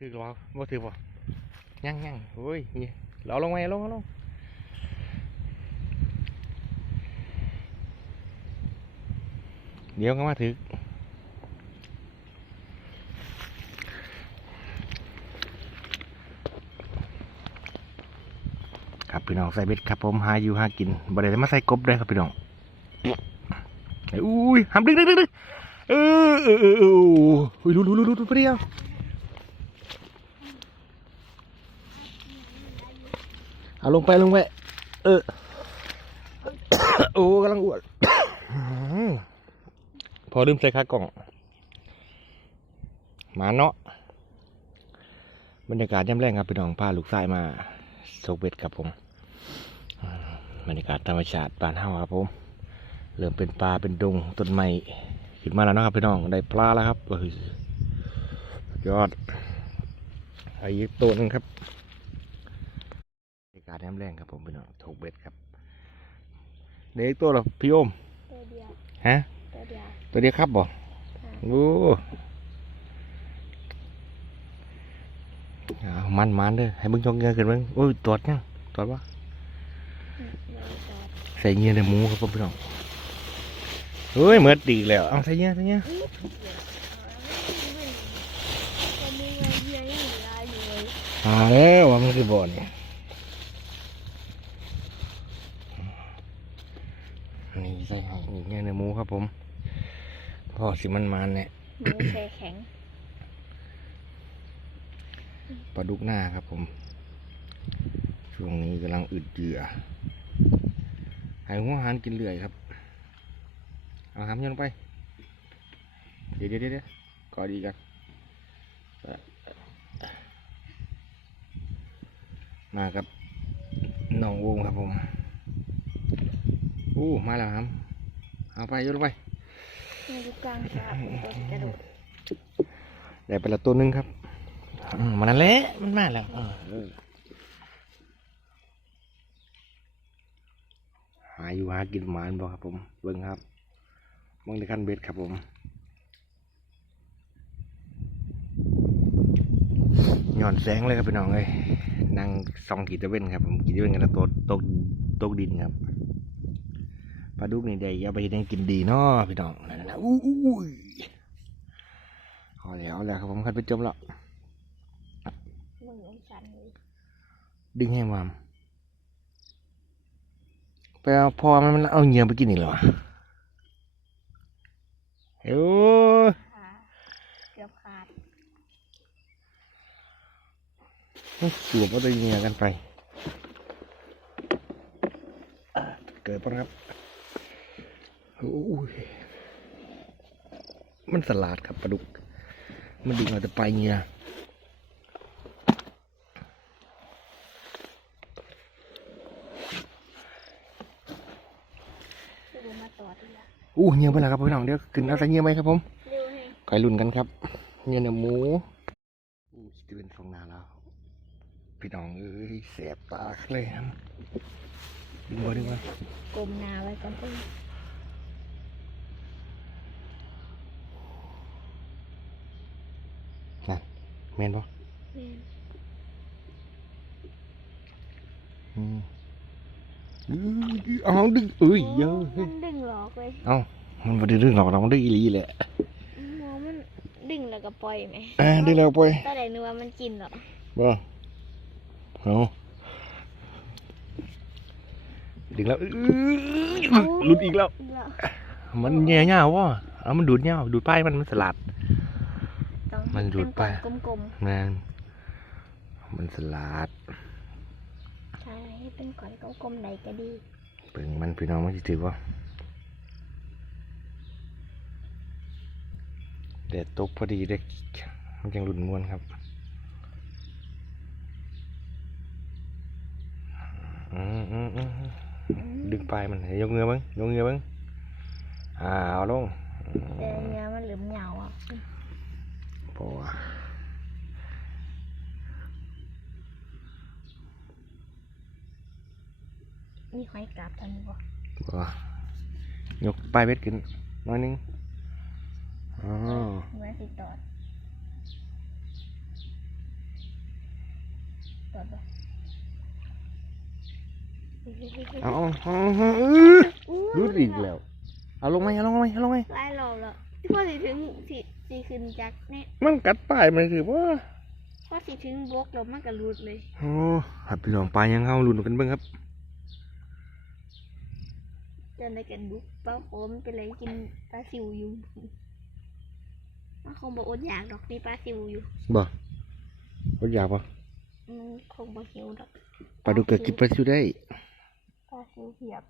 ถือหรอบ่ถือบ่ยังยังโอ้ยนี่เราลงไว้ลงลงเดี๋ยวก็มาถือครับพี่น้องใส่เบ็ดครับผมหาอยู่หากินบ่ได้มาใส่กบได้ครับพี่น้องอุ้ยห้ามดึงดึงดึงดึงเออเออเออเอออุ้ยรู้รู้รู้รู้เปรี้ยว เอาลงไปลงไป เออ โอ้กำลังอ้วนพอลืมใส่ขากล่องหมาเนาะ บรรยากาศย่ำแรงครับพี่น้องพาลูกชายมาโซกเบ็ดครับผม บรรยากาศธรรมชาติบ้านเฮาครับผม เริ่มเป็นปลาเป็นดงต้นไม้ขึ้นมาแล้วนะครับพี่น้อง ได้ปลาแล้วครับยอดไอ้อีกตัวนึงครับ กาศแนมแรงครับผมพี่น้องถูกเบ็ดครับเด็กตัวเหรอพี่โอมตัวเดียวฮะตัวเดียวตัวเดียวครับบ่โอ้เอามันมันเด้อให้มึงชงเงือขึ้นมึงโอ้ยตรวจยังตรวจวะอืมเราจอดใส่เงี้ยในหมูครับผมพี่น้องเฮ้ยเหมือนดีแล้วเอาใส่เงี้ยใส่เงี้ยอื้อมันมีเงินเยอะยังเหลืออยู่เลยมาแล้วว่ามันคือบ่อนี่นี่ใส่ให้นี่เงี้ยในหมูครับผมพ่อสิมันมันเนี่ยหมูแช่แข็งปลาดุกหน้าครับผม ช่วงนี้กำลังอึดเหยื่อใหายหัวอาหารกินเรื่อยครับ เอาหามยันลงไป เดี๋ยวเดี๋ยวเดี๋ยวก่อดีกันมากับน้องวงครับผมอู้มาแล้วครับ เอาไปโยนลงไปมีลูกกลางสาบตัวกระโดดได้ไปละตัวหนึงครับอืมมันนั่นแหละมันมาแล้วเออหาอยู่หากินหมานบ่ครับผมเบิ่งครับมองในขั้นเบ็ดครับผมหย่อนแสงเลยครับพี่น้องเลยนั่งส่องกีตะเว้นครับผมกีตะเว้นกันแล้วตกตกตกดินครับป ลาดุกนี่ได้เอาไปเฮ็ดให้กินดีเนาะพี่น้องนั่นนะอู้อู้อู้ยเอาแล้วเอาแล้วครับผมคัดไปจมแล้วมึงองสันเลยดึงให้วามไปเอาพอมันมันเอาเหยื่อไปกินอีกเหรอวะเอ้ยขาเกือบขาดสวมเอาตัวเหยื่อกันไปอะเกิดปะครับโอ้ย มันสลัดครับปลาดุก มันดึงเอาแต่ไปลายเหยื่อคือบ่มาต่อทีละอู้เหยื่อไปแล้วครับพี่น้องเดี๋ยวขึ้นเอาแต่เหยื่อไหมครับผมเร็วให้คอยลุ้นกันครับ เงี้ยเนื้อหมูอู้จะเป็นฟองนาแล้ว พี่น้องเอ้ยแสบตาเลยครับดึงมาดึงมากลมหนาไว้ก่อนเพิ่ งแมนปะแม่นอืมอื้อเอาดึงเอ้ยเยอะโมัเฮ้ยนดึงหลอกเลยเอามันไม่ได้ดึงหรอกเรามันดึงอีหลีแหละหมอมันดึงแล้วก็ปล่อยไหมอ่าดึงแล้วไปตอนแรกนึกว่ามันกินหรอกบ่เอาดึงแล้วอื้อหลุดอีกแล้วแล้ว มันแง่เง่าวะเอามันดูดเง่าดูดป้ายมันมันสลัดต้อง มันหยุดไปเป็นกลมแมนมันสลัดๆใช่ให้เป็นก้อนกลมๆใดก็ดีเปิงมันพี่น้องมันจะถือว่าแดดตกพอดีเด็กมันยังรุนมวนครับอืมอืมอืมอืมดึงปลายมันให้ยกเงือบ้างยกเงือบ้างอ่าเอาลงแต่เนื้อมันเหลือมเหงาอะ พอว่ะมีหอยกราบทันบ่พอยกปลายเบ็ดขึ้นหน้อยหนึงอ๋อเหมือนสิตอดตอดไปเอาเอาเอาเอาเออรุดอีกแล้ว เอาลงไหมเอาลงไหมเอาลงไหมไล่รอบแล้ว พอสิถึงสิสิขึ้นจากเนี่ยมันกัดป้ายมันคือว่าพอสิถึงบกแล้วมันก็รุดเลยโอ้ครับพี่น้องปลายังเข้าลุ้นกันเบ้างครับจนได้กันบุกปลาโขมเป็นไรกินปลาซิวอยู่มันคงบอกอดอยากดอกมีปลาซิวอยู่บ่รถอยากปะมันคงบ่หิวดอกปลาดุกเกิดกินปลาซิวได้ปลาซิวเหียบ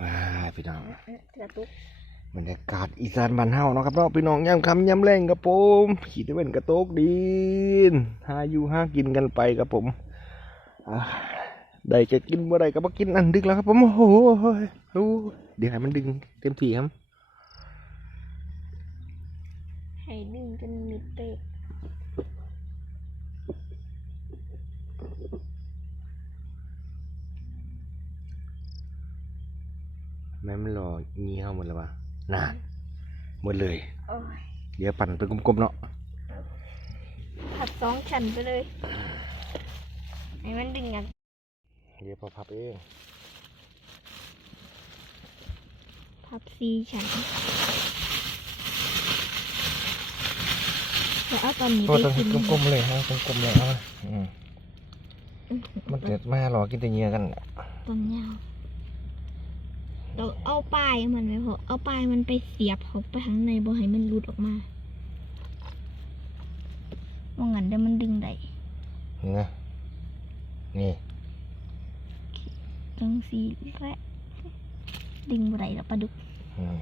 ว้าพี่น้องเอ๊ะเถื่อตุ๊ก บรรยากาศอีสานบ้านเฮาเนาะครับเนาะพี่น้องยามค่ำยามแรงครับผมขี่ตะเวนกระโตกดินหาอยู่หากินกันไปครับผมอ่าได้จะกินบ่ได้ก็บ่กินอันดึกแล้วครับผมโอ้โหโอ้เดี๋ยวให้มันดึงเต็มที่ครับให้ดึงจนมิดเตะแม่มันรองี้เข้าหมดแล้ววะ นานหมดเลย โอ้ยเดี๋ยวปั่นเป็นกลมๆเนาะผัดสองชั้นไปเลยให้มันดึงอะเดี๋ยวพอพับเองผัดสี่ชั้นเดี๋ยวเอาตอนนี้โอ้ไปต้องกินกลมๆเลยฮะกลมๆเลยเอามาอืมมันเกิดมาหรอกินแต่เหงื่อกัน ต้นยาว เราเอาปลายมันไหมพอเอาปลายมันไปเสียบเขาไปข้างในบ่ให้มันหลุดออกมาว่างั้นเดี๋ยวมันดึงได้นะนี่จังสีแระดึงบ่ได้แล้วปลาดุกอืม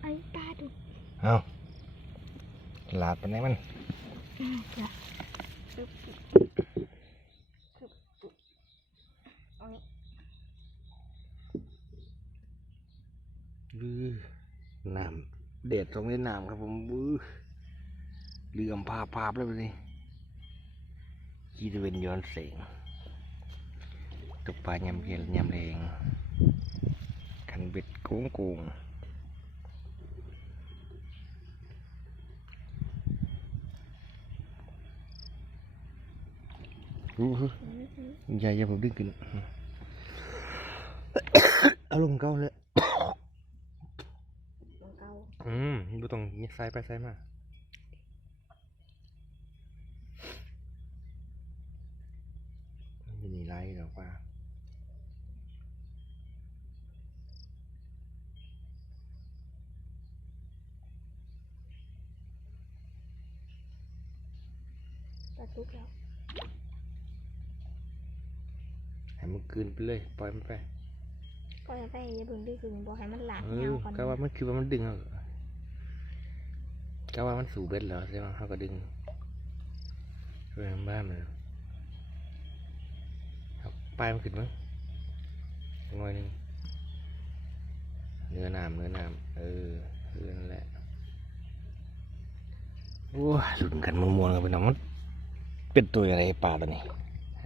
ไอ้ปลาดุกเอาลาดไปไหนมัน อ่าจ้ะเอานี้ บื้อ น้ำเด็ดตรงนี้น้ำครับผมบื้อเรือมพาพาบแล้วไปนี่กีตะเวนย้อนเสียงตกปลายำเกลยำแรงคันเบ็ดโกงโกงอู้หูอย่าอย่ผมดึงขึ้นเอาลงเก้าเลย องเก่าอืมดูตรงนี้ซ้ายไปซ้ายมาอยู่นี่ไรหรอกว่าปลาดุกแล้วให้มันกลืนไปเลย ปล่อยมันไปก็จะไปอย่าเพิ่งดึงคือบอกให้มันหลากเออยาวก่อนก็ว่ามันคือว่ามันดึงเอา ก็ว่ามันสู่เบ็ดแล้วใช่ไหมเขาก็ดึงเรื่องบ้านมันเอาปลายมันขึ้นมั้งหน่อยหนึงเนื้อน้ำเนื้อน้ำเออเออนั่นแหละโอ้ยหลุนกันมันมวนๆกันไปหน่อยมันเป็นตัวอะไรปลาตัวนี้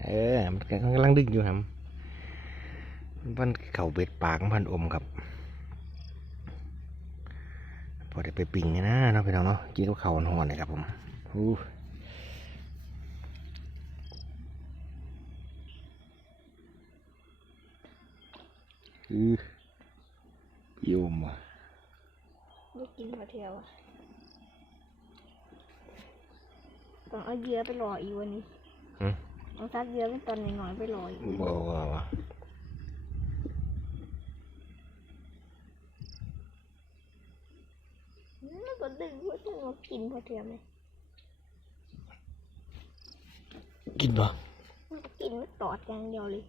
เออ มันกำลังดึงอยู่ครับมันเข่าเบ็ดปากของพันอมครับ พอได้ไปปิ่งเนี่ยนะเนาะพี่น้องเนาะกินกับข้าวหอนๆเลยครับผมอู้อือโยมว่ะลูกกินหัวเทียวอะต้องเอาเหยื่อไปรออีกวันนี้หืมต้องซัดเหยื่อเป็นตอนหน่อยๆไปรออีกบ่ว่าว่ะ แล้วก็ดึงหัวเทียวมา กินหัวเทียวไหมกินบ่มันก็กินมันตอดอย่างเดียวเลย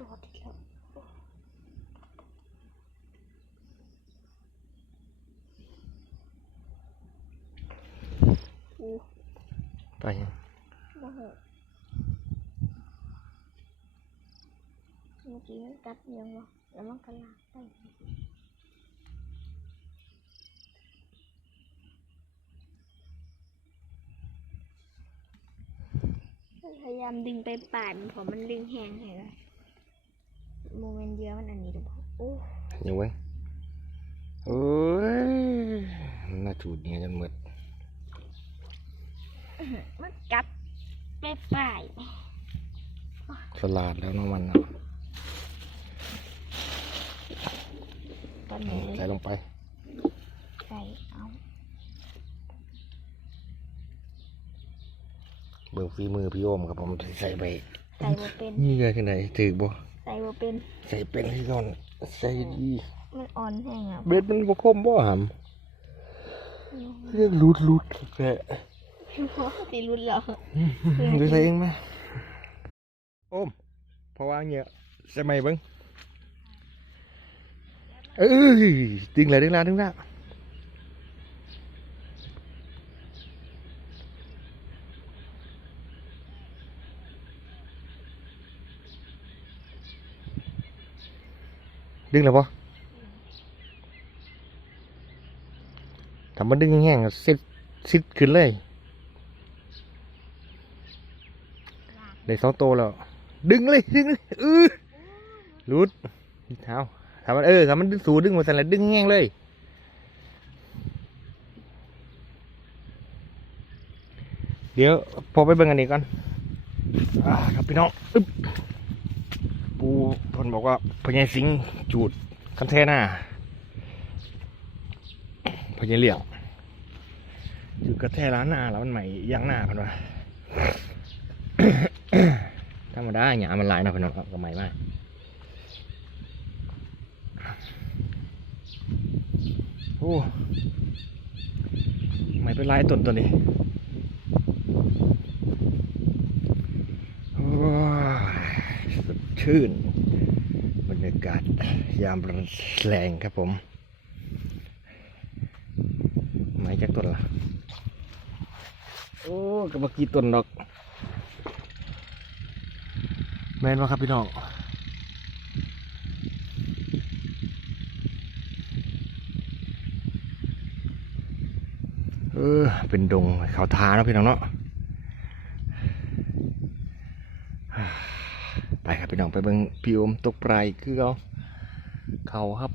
ตอดอีกแล้วอู้ไปยังโมโหเมื่อกี้มันกัดยังวะแล้วมันก็ลากไป พยายามดึงไปป่านเพราะมันดึงแห้งเห็นไหมโมเมนต์เยอะมันอันนี้หรือเปล่าโอ้ยังไว้โอ้ยน่าจูดเนี่ยจนหมดมันกัดไปปลายสลาดแล้วน้องมันเนาะตอนนี้ใส่ลงไปใส่เอา เบิ่งฝีมือพี่โอมครับผมใส่ไปใส่บ่เป็นนี่ไงขึ้นไหนถือบ่ใส่บ่เป็นใส่เป็นที่ก่อนใส่ดีมันอ่อนแห้งอะเบ็ดมันบ่คมบ่หำเรียกรูดรูดแกสีรุนเหรอดูใส่เองไหมโอมเพราะว่าเงี้ยใส่ไหมเบิ้งเอ้ยดึงเลยดึงละดึงละ ดึงแล้วปะทำมันดึงแห้งๆซิดซิดขึ้นเลยได้สองตัวแล้ว ดึงเลยดึงเลยเออรูดเท้าทำมันเออทำมันดึงสูดึงมาสั่นแล้วดึงแห้งเลยเดี๋ยวพอไปเบิ่งอันนี้ก่อนอ่าครับพี่น้องอึ๊บปู พนบอกว่าพญายสิงห์จูดคันเทน่าพญายเหลี่ยงจูดกระแทร้านหน้าแล้วมันใหม่ย่างหน้าเพันว่าธรรมดาหยามันหลายนาะพี่น้องครับก็ใหม่มากโอ้ไม่เป็นไรต้นตัวนี้สดชื่นากาศยามแรงครับผมไม้จากต้นละโอ้ก็มากี่ต้นดอก แม่นว่าครับพี่น้องเออเป็นดงเขาทาเนาะพี่น้องเนาะ ไปครับ พี่น้องไปเบิ่งพี่โอมตกปลายคือเขาเขาครับ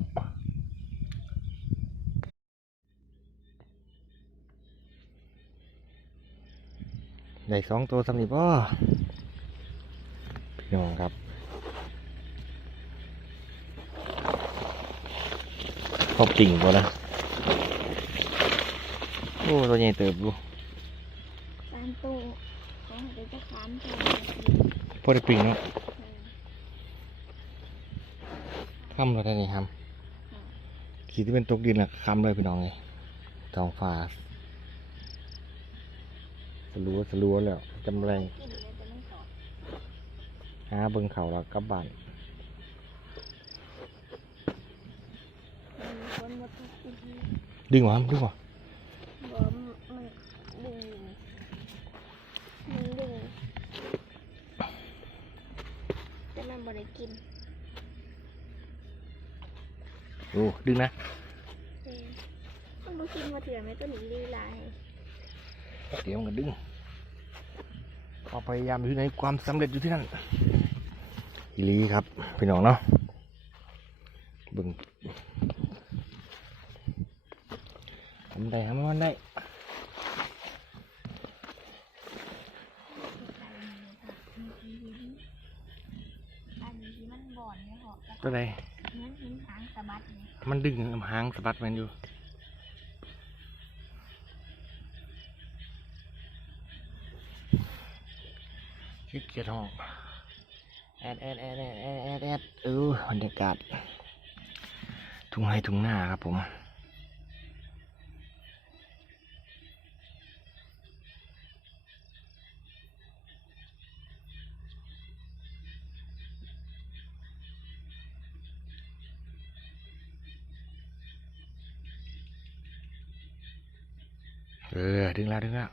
ได้สองตัวสำนีบ่พี่น้องครับพอปิ่งบ่นะโอ้ตัวใหญ่เติบดูสามตัวของเดี๋ยวจะสามตัวพอได้ปิ่งเนาะ ค่ำแล้วได้นี่ครับขีดที่เป็นตกดินละค่ำเลยพี่น้องเลยท้องฟ้าสลัวสลัวแล้วจำแรงกินเลยแต่ไม่สอดหาเบิ่งเขาแล้วกลับบ้านมีคนมาทุกทีดึงวะดึงวะบอมมันดึงมันดึงแต่มันบ่ได้กิน โอ้ดึงนะเออมันบ่กินมาเถื่อนไหมตัวนี้ลีลายเดี๋ยวมันก็ดึงเอาพยายามอยู่ในความสำเร็จอยู่ที่นั่นอีหลีครับพี่น้องเนาะเบิ่งทำได้ทำมันได้อันนี้ที่มันบ่อนเนี่ยเหรอตัวใดมันหินหางสะบัดเลยมันดึงหางสะบัดมันอยู่ขี้เกียจห้องแอดแอดแอดแอดแอดแอดแอดเออบรรยากาศ ทุ่งไห้ทุ่งนาครับผม เออ ดึงแล้ว ดึงแล้ว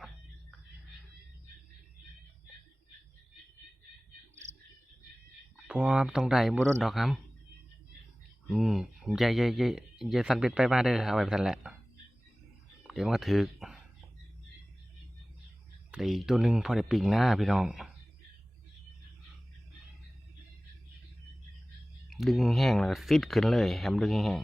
พราะว่าต้องได้บ่โดนดอกครับ อืมยาอย่าอย่าอย่าสั่นเป็ดไปมาเด้อเอาไว้สั่นแหละ เดี๋ยวมันก็ถึกได้อีกตัวหนึ่งพอได้ปิ่งหน้าพี่น้อง ดึงแห้งแล้วซิดขึ้นเลยแฮมดึงแห้ง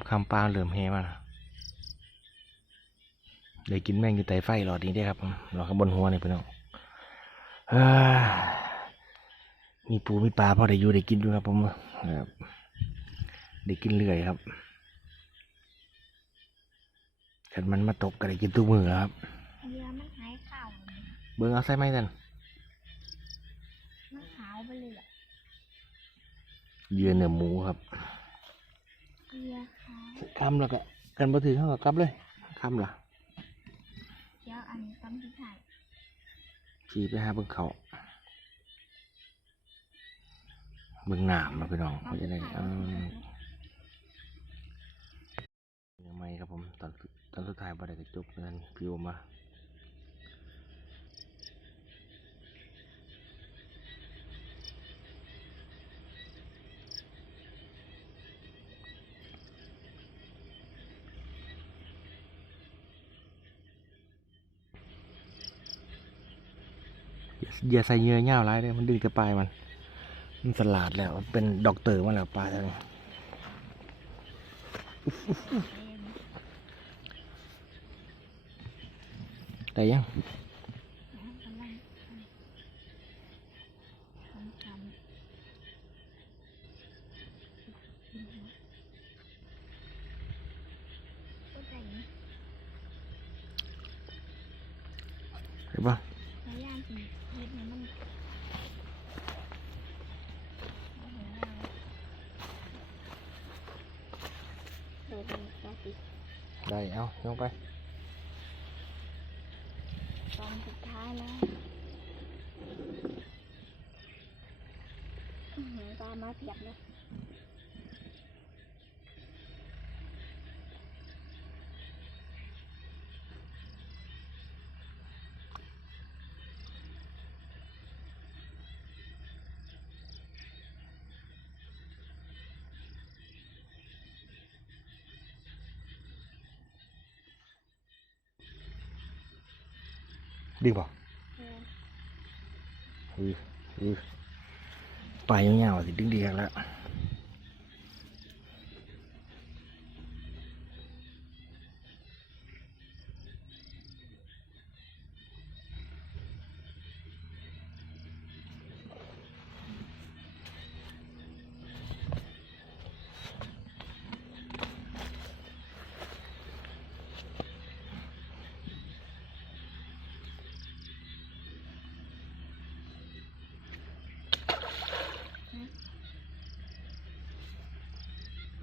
ำคำปลาเหลื่อมแฮมาแล้วได้กินแมงอยู่ไตไฟหลอดนี้ได้อครับผมหลอดข้างบนหัวนี่พี่น้องเอ้ยมีปูมีปลาพอได้อยู่ได้กินด้วยครับผมครับได้กินเรื่อยครับขันมันมาตกก็ได้กินทุกมือครับเรือมันหายข่าวเลยเบิ้งเอาใส่ไหมท่านมันขาวไปเลยอะเหยื่อเนื้อหมูครับเรือขาว คำแล้วก็กันมาถือเข้ากับกลับเลยคำล่ะเดี๋ยวอันนี้ต้องที่ถ่ายขี่ไปหาเบิ้งเขาเบิ้งหนามมาพี่น้องเขาจะได้เออยังไม่ครับผมตอนตอนสุดท้ายบ่ได้กระจกนั่นพิวมา อย่าใส่เหยื่อเง่าวไรเลยมันดึงแต่ปลายมัน มันสลาดแล้ว เป็นดอกเตอร์มาแล้วปลาตัวนี้ได้ยัง กำลังทำทำเข้าใจไหม เห็นปะ พยายามสิเฮ็ดให้มันโอ้โหแล้วโดนปฏิ ได้เอาลงไป ตอนสุดท้ายแล้วอื้อหือตามมาเพียบเลย ดึงป่ะเอออืออือปลายยาวๆสิดึงดีแล้ว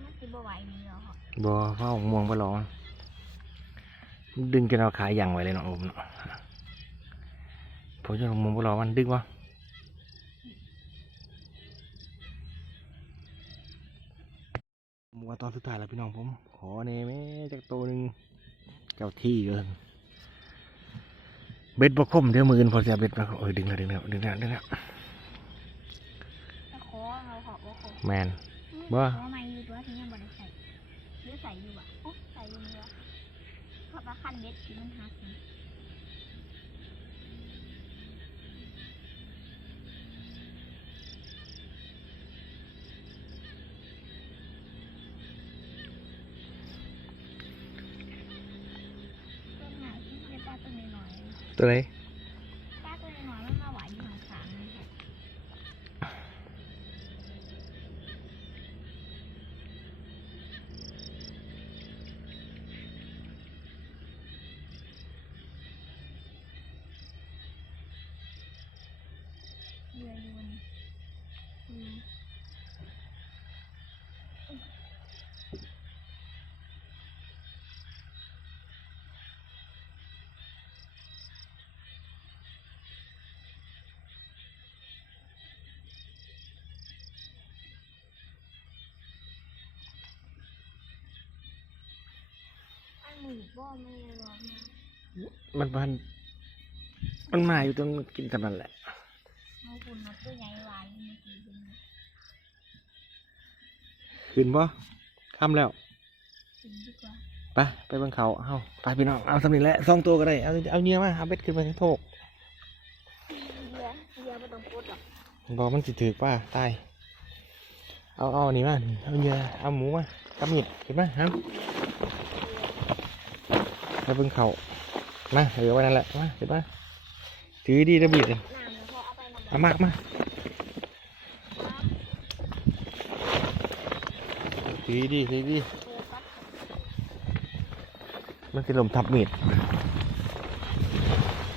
มันสิบ่ ไหวนี่เหรอคะบ่ฟ้าหงม่วงไปรอมันดึงจนเอาขายังไว้เลยเนาะผมเนาะผมจะหงม่วงไปรอมันดึงวะมัวตอนสุดท้ายแล้วพี่น้องผม ขอเนแม่จากตัวหนึ่งเจ้าที่เกินเบ็ดบกคมเดี๋ยวมืออนพอจะเบ็ดมาโอ้ยดึงแล้วดึงแล้วดึงแล้วดึงแล้วแต่ขอเราขอว่าขอแมนบ่ ว่าคันเบ็ดที่มันหักนี่ต้นไหนที่เป็นปลาตัวน้อยตัวไหน ๆปลาตัวน้อยๆมันมาไหวอยู่ข้างๆนี่ค่ะเรืออยู่บนอืม อันหมูบ่ไม่ได้บอกนะมันมันมันมาอยู่ตรงกินกันนั่นแหละ เอาคุณมาตัวใหญ่หวานนี่กินเป็นขึ้นบ่ค่ำแล้วกินดีกว่าไปไปเบังเขาเอาไปพี่น้องเอาสำเร็จแล้วสองตัวก็ได้เอาเอาเนื้อมาเอาเบ็ดขึ้นไปทั้โทกเรือเรือไม่ต้องพูดหรอกบอกมันสิถือป้าตายเอาเอานี่มาเอาเนื้อเอาหมูมากับมีดเห็นไหมครับ ไปเบิ่งเขามาเออไว้นั่นแหละมาเห็นไหมถือดีนะเบีดเลยอเอามากมาถือดีถือดีมันสิลมทับมีด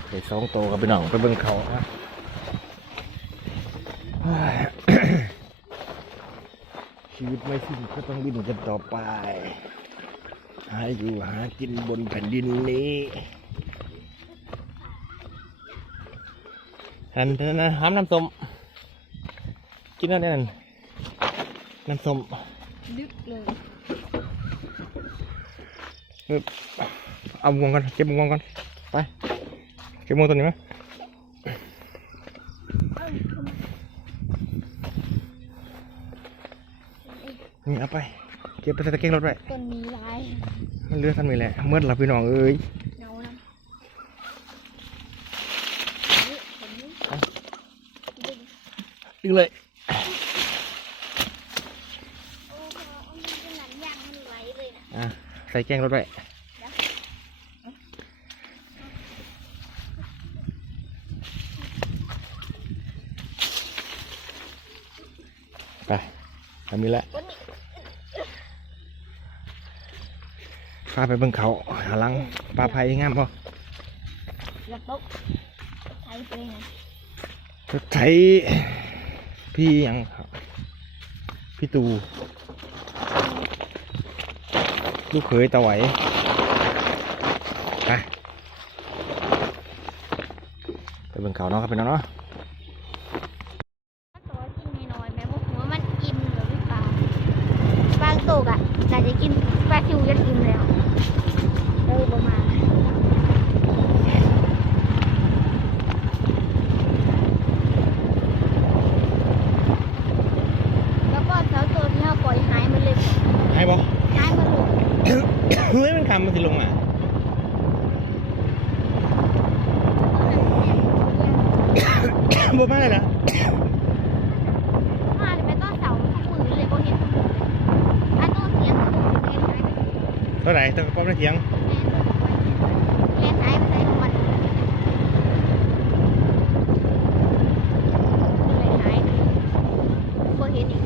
ไปสองโตกับไปหน่องไปเบิ่งเขาฮะชีวิตไม่สิ้นก็ต้องดิ้นกันต่อไปาอยู่หากินบนแผ่นดินนี้หันเถอะนะห้ามน้ำส้มกินแล้วเนี่ยนั่นน้ำส้มดึกเลยเอางวงก่อนเก็บงวงก่อนไปเก็บงวงตัวนี้มั้ยเอ้ยทำไมนี่เอาไป เก็บไปใส่ตะเกียงรถไว้ต้นนี้ร้าย มันเลือดทันไปแหละเมื่อเราพี่น้องเอ้ยเงาน้ำนี่เห็นไหมดึงดึงเลยโอ้โหเอามันเป็นหนังยางมันไหลเลยนะอะใส่แกงรถไว้ไปทำนี้แหละ ต้นนี้ พาไปเบิ่งเขาหาหลังปลาไผ่งามป่ะแล้วตกใช้ไปเลยนะรถไถพี่หยังครับพี่ตูลูกเขยตะไหวไปไปเบิ่งเขาเนาะครับพี่น้องเนาะ ตัวกินน้อยๆแม่บอกว่ามันอิ่มหรือเปล่าบางตัวอะน่าจะกินปลาคิวยันอิ่มแล้วเลยประมาณแล้วก็เท้าตัวที่เราปล่อยหายมันเลย ให้บอก หายมันเลย เฮ้ยมันคำมันสิลงอะบ่มาเลยนะมาเลยไปต้นเสาทุกมือเลยก็เห็นถ้าต้นเสียงตัวเสียงหายไปเท่าไหร่ต้องป้อมในเถียงแม่ตัวเสียงหายไปไหนของมันเลยหายก็เห็นอีก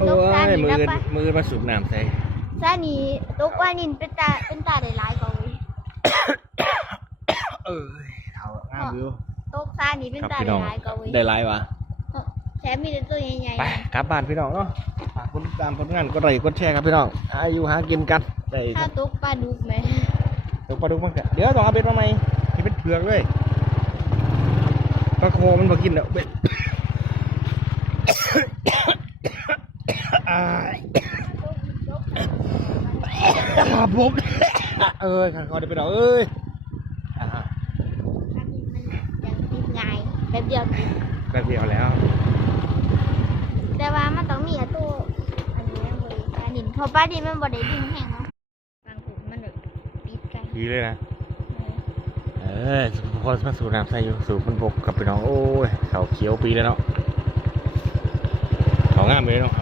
โอ้ยมือมือมาสูบน้ำใส่ ซานี่ตกว่านินเป็นตาเป็นตาได้หลายกว่าเว้ยเออเขางามวิวตกซานี่เป็นครับตาพี่ได้น้องหลายกว่าเว้ยได้ไลฟ์วะแถมมีแต่ตัวใหญ่ไปกลับบ้านพี่น้องเนาะฝากกดติดตามผลงานกดไลค์กดแชร์ครับพี่น้องอายุหากินกันได้ๆถ้าตกปลาดุกไหมตกปลาดุกมั้งเถอะเดี๋ยวต้องเอาเบ็ดมาใหม่ที่เป็นเผือกเลยปลาโคมันมากินเด้อเบ็ด อ่า ครับผม เอ้ยขันคอเดี๋ยวไปดอกเอ้ยอ่าอันนี้มันยังติดง่ายแป๊บเดียวติดแป๊บเดียวแล้ว แต่ว่ามันต้องมีอะตัวอันนี้นะเว้ยปลานินเพราะปลาดินมันบ่ได้ดึงแห้งเนาะบางกลุ่มมันแบบติดกันทีเลยนะ เออพอมาสู่น้ำใส่อยู่สู่มันบกกับพี่น้องโอ้ยเขาเขียวปีแล้วเนาะเขางามเลยเนาะ